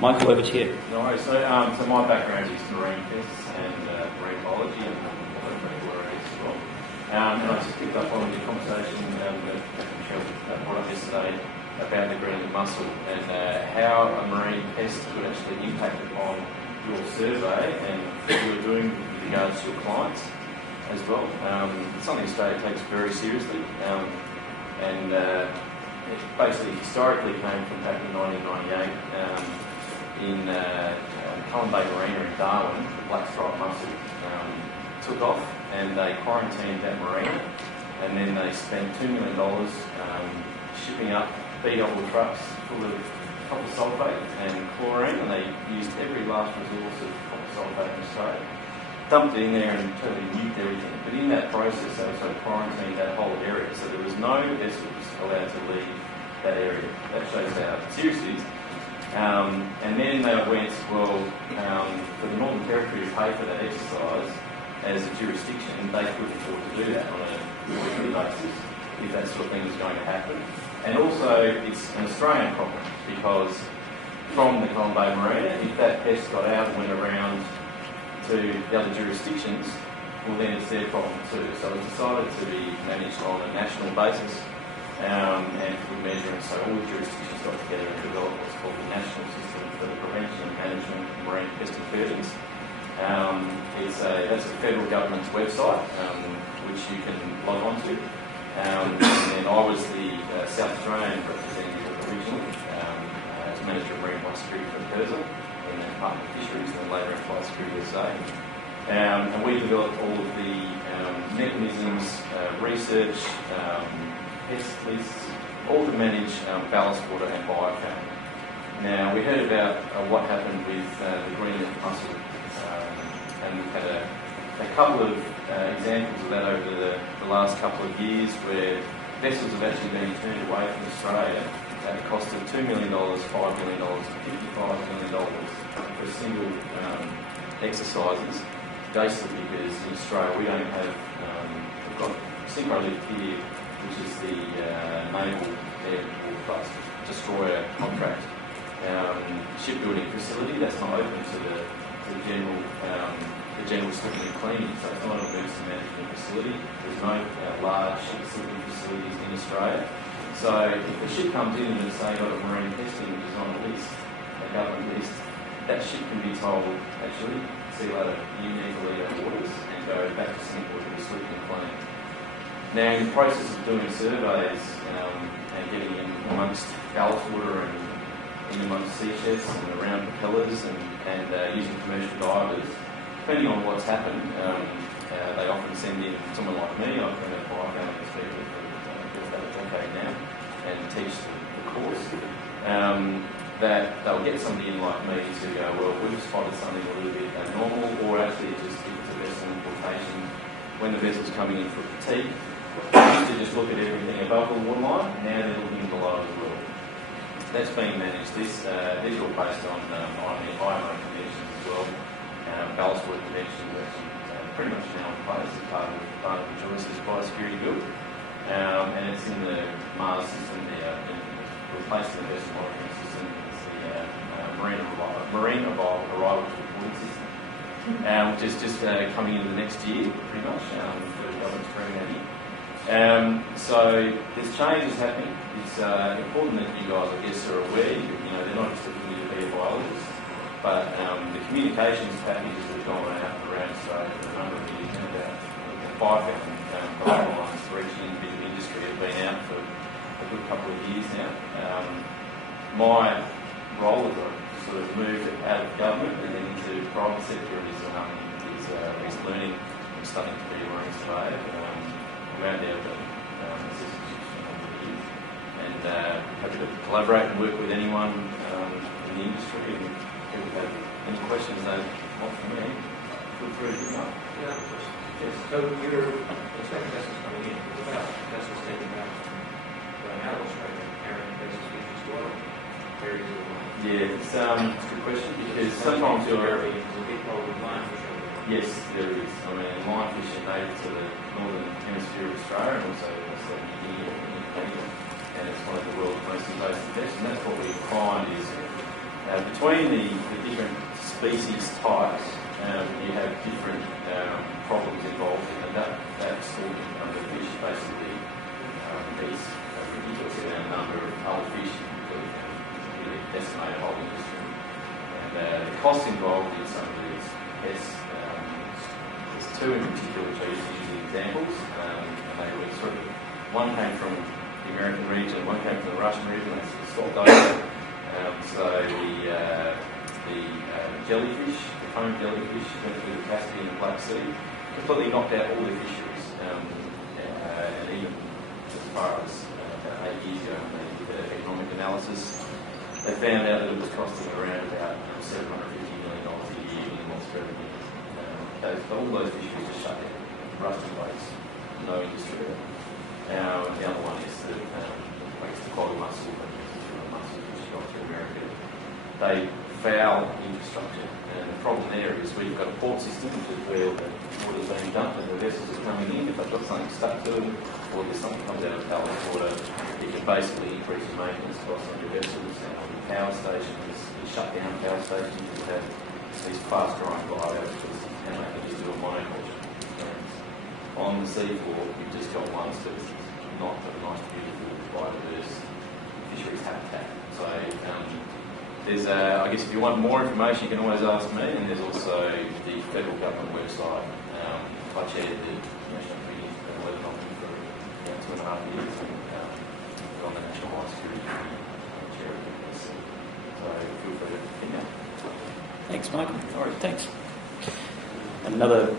Michael, over to you. No worries. So my background is marine pests and marine biology and medical areas as well. And I just picked up on the conversation that Michelle brought up yesterday about the Greenland mussel and how a marine pest would actually impact upon your survey and what you're doing with regards to your clients as well. It's something Australia takes very seriously, and it basically historically came from back in 1998 in Cullen Bay Marina in Darwin. The black striped mussel took off and they quarantined that marina, and then they spent $2 million shipping up B-double trucks full of copper sulphate and chlorine, and they used every last resource of copper sulphate in Australia, dumped it in there and totally nuked everything. But in that process, they also quarantined that whole area, so there was no vessels allowed to leave that area. That shows how serious it is. And then they went, well, for the Northern Territory to pay for that exercise as a jurisdiction, they couldn't afford to do that on a weekly basis if that sort of thing was going to happen. And also, it's an Australian problem because from the Cullen Bay Marina, if that pest got out and went around to the other jurisdictions, well then it's their problem too. So it was decided to be managed on a national basis and for good measure, and so all the jurisdictions got together and developed what's called the National System for the Prevention and Management of Marine Pest Incursions. That's the federal government's website, which you can log on to. And then I was the South Australian representative originally as Manager of Marine Biosecurity for PIRSA in the Department of Fisheries and then later in Biosecurity SA. And we developed all of the mechanisms, research, pest lists, all to manage ballast water and biofouling. Now, we heard about what happened with the Greenland mussel, and we've had a couple of examples of that over the last couple of years where vessels have actually been turned away from Australia at a cost of $2 million, $5 million, $55 million for single exercises, basically because in Australia we don't have, we've got Synchro-Lift here, which is the naval air warplane destroyer contract shipbuilding facility that's not open to the general slipping and cleaning, so it's not an emergency management facility. There's no large ship slipping facilities in Australia. So if a ship comes in and it's say got a marine testing which is on a list, a government list, that ship can be told, actually, see you later, you need to leave our waters and go back to Singapore to be slipped and cleaned. Now, in the process of doing surveys and getting in amongst ballast water and in amongst sea chests and around propellers and using commercial divers, depending on what's happened, they often send in someone like me. I've been a biofouling inspector for about a decade now and teach the course. That they'll get somebody in like me to go, well, we've spotted something a little bit abnormal, or actually just if it's a vessel importation, when the vessel's coming in for a critique, they used to just look at everything above the waterline, now they're looking below as well. That's being managed. These are all based on IIMS conventions as well. Ballast water convention is actually pretty much now in place as part of the Joyce's biosecurity bill. And it's in the MARS system, replacing the vessel monitoring system. It's the marine arrival reporting system, which is just coming into the next year, pretty much, for the government to bring that in. So there's changes happening. It's important that you guys, I guess, are aware. They're not expecting you to be a biologist, but the communications packages that have gone out around Australia for a number of years now about 5,000 guidelines for each individual industry have been out for a good couple of years now. My role as I sort of moved out of government and then into the private sector is learning and studying to be a marine surveyor. I'm out there for assistant for a number of years, and happy to collaborate and work with anyone in the industry. And if people have any questions they want from me, feel free to pick up. Yeah, I have a question. Yes. So you're expecting vessels coming in. What about vessels taking out going out of Australia, carrying invasive species to other areas of the world? Yeah, it's a good question because sometimes you're... There's a big problem with line fish over there. Yes, there is. I mean, line fish are native to the northern hemisphere of Australia and also New Guinea and it's one of the world's most invasive pests, and that's what we find is Between the different species types, you have different problems involved, and that sorting of the fish basically needs a ridiculous amount of number of other fish that can really decimate a whole industry. And the cost involved in some of these pests, there's two in particular which I used to use as examples, and they were sort of, one came from the American region, one came from the Russian region, they sort of swapped over. So the jellyfish, the foam jellyfish, went through the Caspian and Black Sea, completely knocked out all their fisheries. And even as far as about 8 years ago, when they did an economic analysis, they found out that it was costing around about $750 million a year in lost revenue. All those fisheries are shut down, rusting lakes, no industry there. And the other one is the quagga mussel, to America. They foul infrastructure, and the problem there is we've got a port system, which is where the water's being dumped and the vessels are coming in. If they've got something stuck to them, or there's something that comes out of ballast water, it can basically increase the maintenance costs on your vessels. And on the power stations, you shut down power stations, you have these fast drying bioelectricity, and they can just do a monoculture. On the seafloor, you've just got one species, not a nice, beautiful, biodiverse fisheries habitat. So there's, I guess if you want more information, you can always ask me, and there's also the federal government website. I chaired the National Committee and led on for about 2.5 years, and on the National Biosecurity Committee, chair of the NSC. So feel free to think out. Thanks, Michael. All right, thanks. Another,